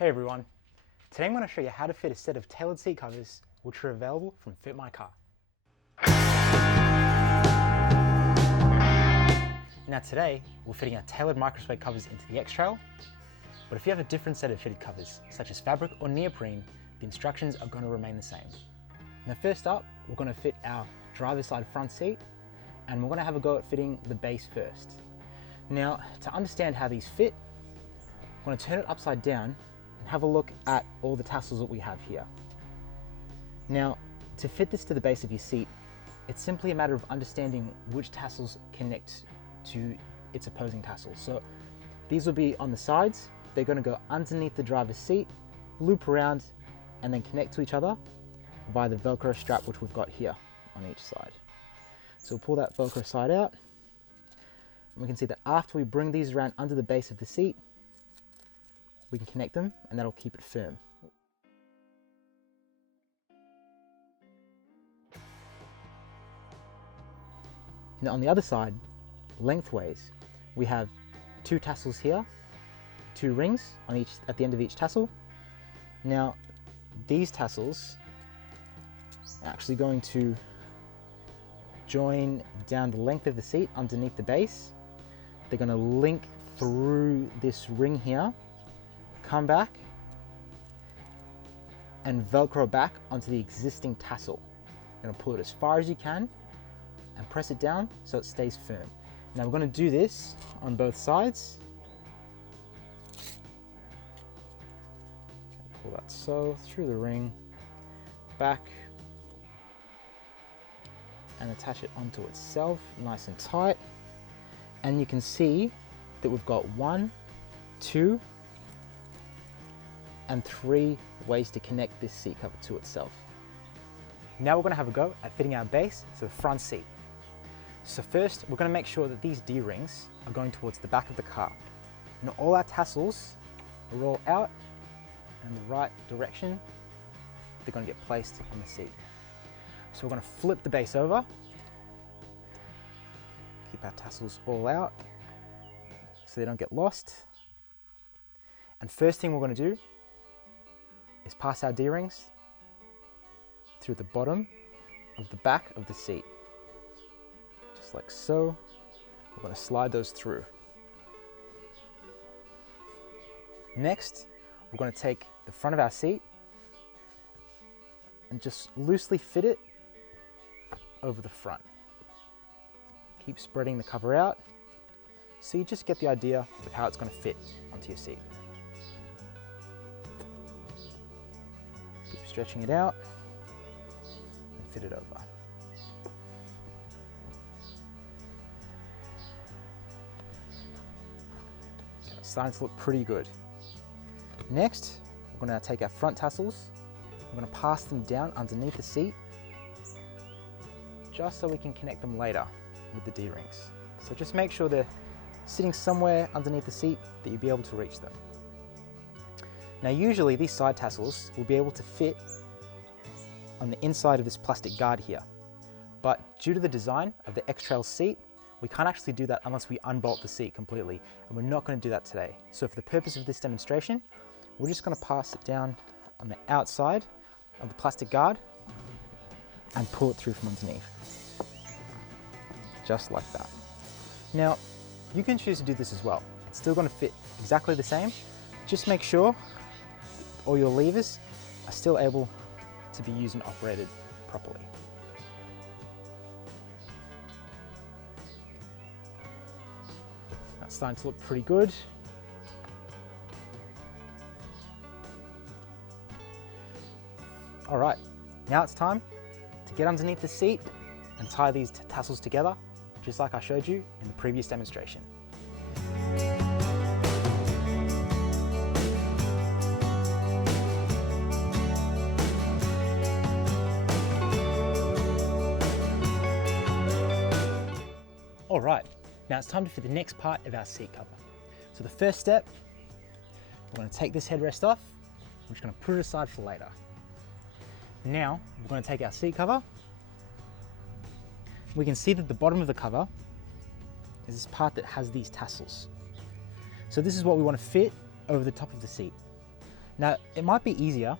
Hey everyone, today I'm going to show you how to fit a set of tailored seat covers which are available from FitMyCar. Now today we're fitting our tailored Microsuede covers into the X-Trail, but if you have a different set of fitted covers such as fabric or neoprene, the instructions are going to remain the same. Now first up, we're going to fit our driver's side front seat and we're going to have a go at fitting the base first. Now to understand how these fit, I'm going to turn it upside down and have a look at all the tassels that we have here. Now, to fit this to the base of your seat, it's simply a matter of understanding which tassels connect to its opposing tassels. So these will be on the sides, they're going to go underneath the driver's seat, loop around, and then connect to each other via the Velcro strap which we've got here on each side. So we'll pull that Velcro side out, and we can see that after we bring these around under the base of the seat, we can connect them and that'll keep it firm. Now on the other side, lengthways, we have two tassels here, two rings on at the end of each tassel. Now these tassels are actually going to join down the length of the seat underneath the base. They're going to link through this ring here, come back and Velcro back onto the existing tassel. You're going to pull it as far as you can and press it down so it stays firm. Now we're going to do this on both sides. Pull that so through the ring, back, and attach it onto itself nice and tight. And you can see that we've got 1, 2, and 3 ways to connect this seat cover to itself. Now we're going to have a go at fitting our base to the front seat. So first, we're going to make sure that these D-rings are going towards the back of the car. Now all our tassels roll out in the right direction. They're going to get placed on the seat. So we're going to flip the base over, keep our tassels all out so they don't get lost. And first thing we're going to do is pass our D-rings through the bottom of the back of the seat. Just like so. We're going to slide those through. Next, we're going to take the front of our seat and just loosely fit it over the front. Keep spreading the cover out so you just get the idea of how it's going to fit onto your seat. Keep stretching it out and fit it over. Okay, it's starting to look pretty good. Next, we're going to take our front tassels, we're going to pass them down underneath the seat just so we can connect them later with the D-rings. So just make sure they're sitting somewhere underneath the seat that you'll be able to reach them. Now usually these side tassels will be able to fit on the inside of this plastic guard here, but due to the design of the X-Trail seat, we can't actually do that unless we unbolt the seat completely, and we're not going to do that today. So for the purpose of this demonstration, we're just going to pass it down on the outside of the plastic guard and pull it through from underneath. Just like that. Now, you can choose to do this as well. It's still going to fit exactly the same. Just make sure all your levers are still able to be used and operated properly. That's starting to look pretty good. All right, now it's time to get underneath the seat and tie these tassels together, just like I showed you in the previous demonstration. All right, now it's time to fit the next part of our seat cover. So the first step, we're going to take this headrest off. We're just going to put it aside for later. Now, we're going to take our seat cover. We can see that the bottom of the cover is this part that has these tassels. So this is what we want to fit over the top of the seat. Now, it might be easier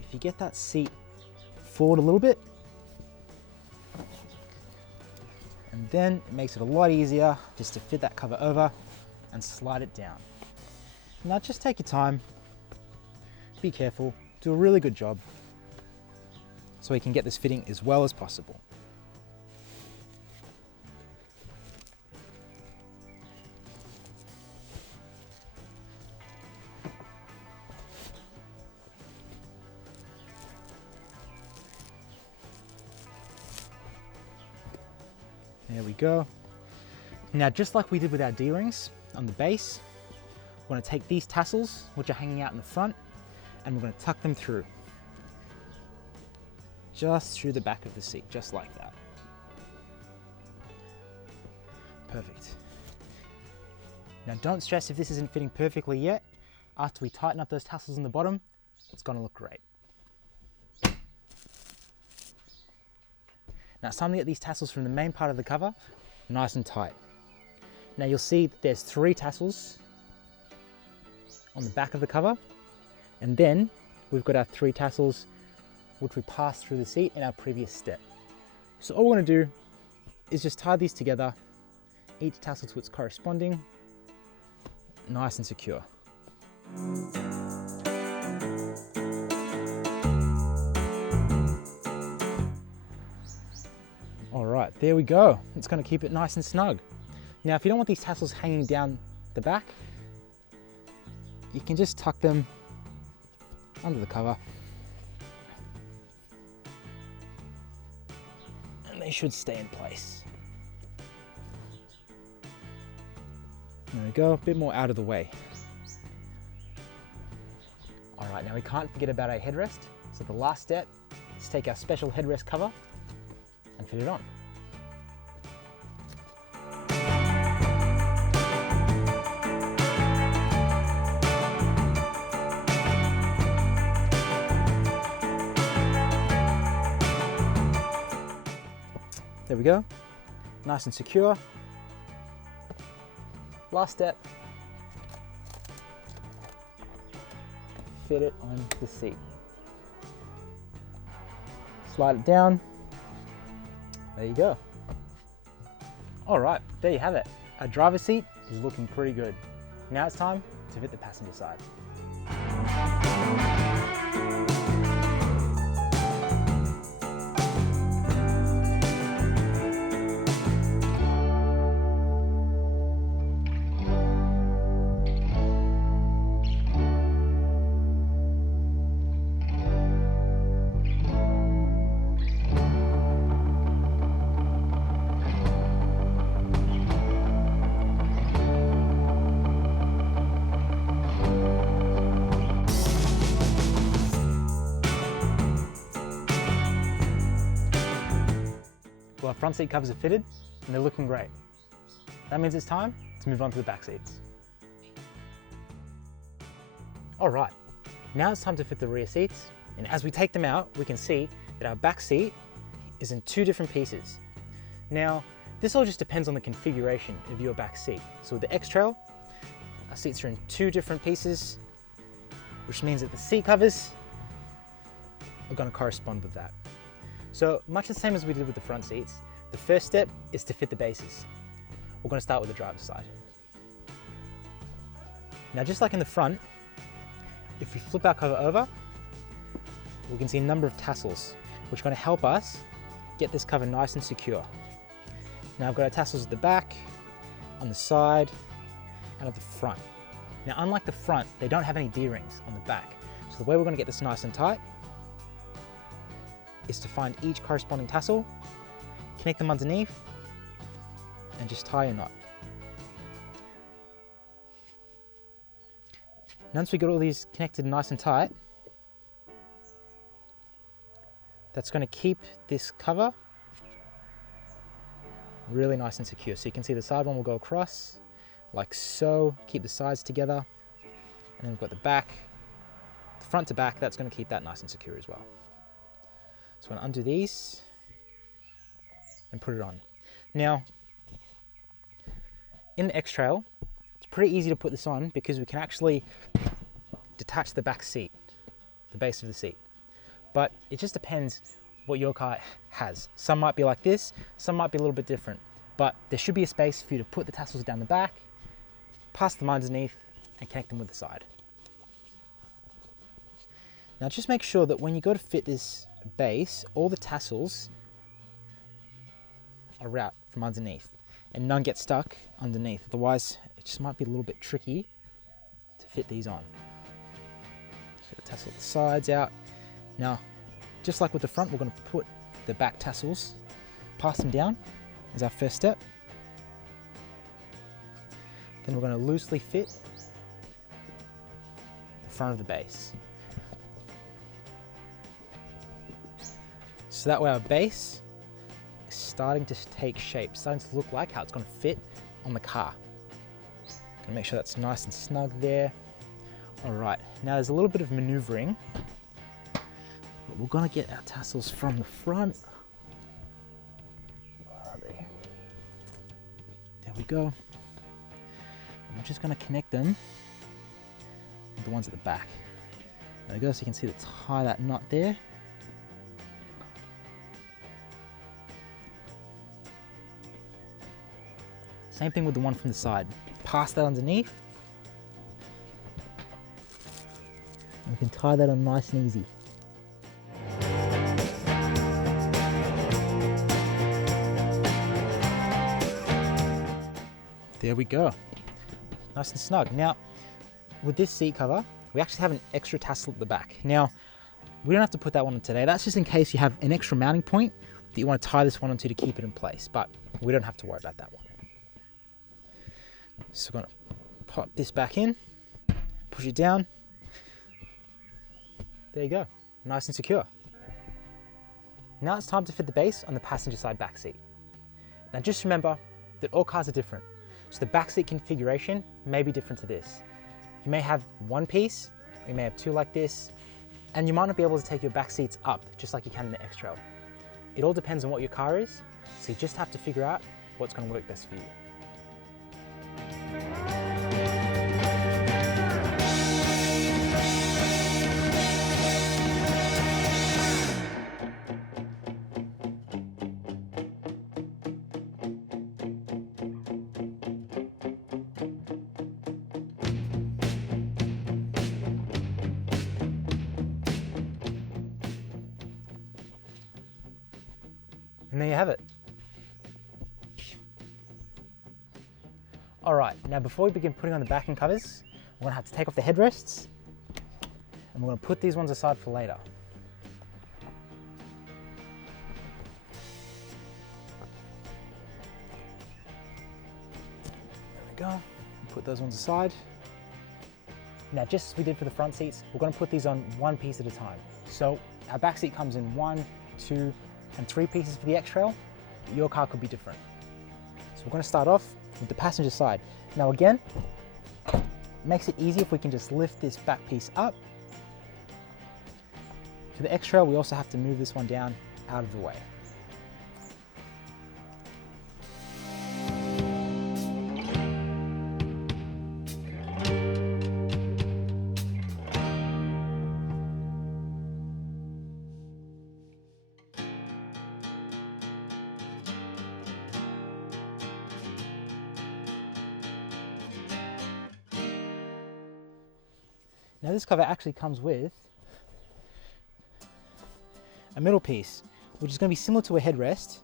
if you get that seat forward a little bit, and then it makes it a lot easier just to fit that cover over and slide it down. Now just take your time, be careful, do a really good job so we can get this fitting as well as possible. There we go. Now, just like we did with our D-rings on the base, we're going to take these tassels, which are hanging out in the front, and we're going to tuck them through. Just through the back of the seat, just like that. Perfect. Now, don't stress if this isn't fitting perfectly yet. After we tighten up those tassels in the bottom, it's going to look great. Now it's time to get these tassels from the main part of the cover nice and tight. Now you'll see that there's 3 tassels on the back of the cover, and then we've got our 3 tassels which we passed through the seat in our previous step. So all we're going to do is just tie these together, each tassel to its corresponding, nice and secure. All right, there we go. It's going to keep it nice and snug. Now, if you don't want these tassels hanging down the back, you can just tuck them under the cover. And they should stay in place. There we go, a bit more out of the way. All right, now we can't forget about our headrest. So the last step is take our special headrest cover and fit it on. There we go, nice and secure. Last step, fit it on the seat. Slide it down. There you go. All right, there you have it. Our driver's seat is looking pretty good. Now it's time to fit the passenger side. Well, our front seat covers are fitted and they're looking great. That means it's time to move on to the back seats. All right, now it's time to fit the rear seats. And as we take them out, we can see that our back seat is in 2 different pieces. Now, this all just depends on the configuration of your back seat. So with the X-Trail, our seats are in 2 different pieces, which means that the seat covers are going to correspond with that. So much the same as we did with the front seats, the first step is to fit the bases. We're going to start with the driver's side. Now, just like in the front, if we flip our cover over, we can see a number of tassels, which are going to help us get this cover nice and secure. Now I've got our tassels at the back, on the side, and at the front. Now, unlike the front, they don't have any D-rings on the back. So the way we're going to get this nice and tight is to find each corresponding tassel, connect them underneath, and just tie a knot. Once we got all these connected nice and tight, that's going to keep this cover really nice and secure. So you can see the side one will go across like so, keep the sides together, and then we've got the back, the front to back, that's going to keep that nice and secure as well. So I'm going to undo these and put it on. Now, in the X-Trail, it's pretty easy to put this on because we can actually detach the back seat, the base of the seat. But it just depends what your car has. Some might be like this, some might be a little bit different, but there should be a space for you to put the tassels down the back, pass them underneath, and connect them with the side. Now just make sure that when you go to fit this base, all the tassels are out from underneath and none get stuck underneath. Otherwise, it just might be a little bit tricky to fit these on. So the tassel at the sides out. Now, just like with the front, we're going to put the back tassels, pass them down is our first step. Then we're going to loosely fit the front of the base. So that way our base is starting to take shape, starting to look like how it's going to fit on the car. Gonna make sure that's nice and snug there. All right, now there's a little bit of maneuvering, but we're gonna get our tassels from the front. There we go. And we're just gonna connect them with the ones at the back. There we go, so you can see to tie that knot there. Same thing with the one from the side. Pass that underneath. And we can tie that on nice and easy. There we go. Nice and snug. Now, with this seat cover, we actually have an extra tassel at the back. Now, we don't have to put that one on today. That's just in case you have an extra mounting point that you want to tie this one onto to keep it in place, but we don't have to worry about that one. So we're going to pop this back in, push it down. There you go, nice and secure. Now it's time to fit the base on the passenger side back seat. Now just remember that all cars are different, so the back seat configuration may be different to this. You may have one piece, or you may have two like this, and you might not be able to take your back seats up just like you can in the X-Trail. It all depends on what your car is, so you just have to figure out what's going to work best for you. And there you have it. All right, now before we begin putting on the backing covers, we're gonna have to take off the headrests and we're gonna put these ones aside for later. There we go, put those ones aside. Now, just as we did for the front seats, we're gonna put these on one piece at a time. So our back seat comes in 1, 2, and 3 pieces for the X-Trail. Your car could be different. So we're gonna start off with the passenger side. Now again, it makes it easy if we can just lift this back piece up. For the X-Trail, we also have to move this one down out of the way. Now this cover actually comes with a middle piece, which is going to be similar to a headrest,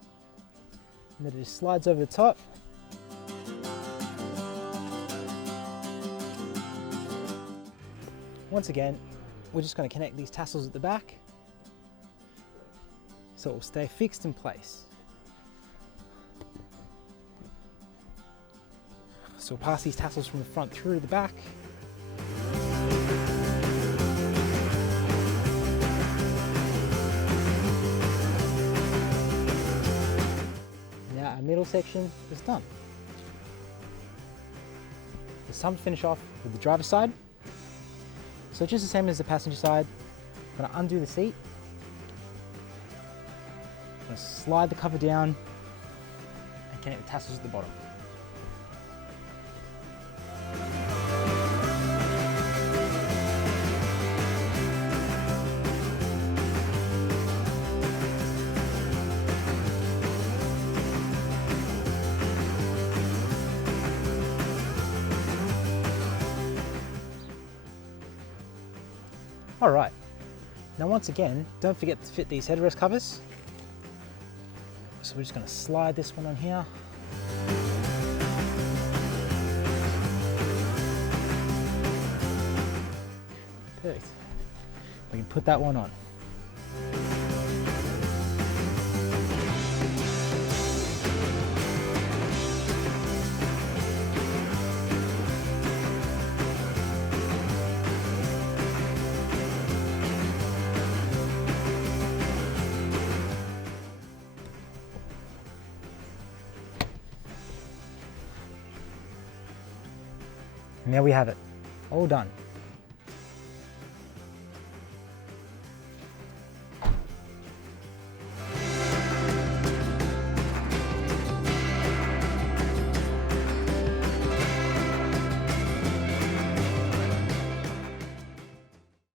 and then it just slides over the top. Once again, we're just going to connect these tassels at the back so it will stay fixed in place. So we'll pass these tassels from the front through to the back. Now our middle section is done. It's time to finish off with the driver's side. So just the same as the passenger side, I'm going to undo the seat. I'm going to slide the cover down and connect the tassels at the bottom. All right, now once again, don't forget to fit these headrest covers. So we're just going to slide this one on here. Perfect. We can put that one on. And there we have it, all done.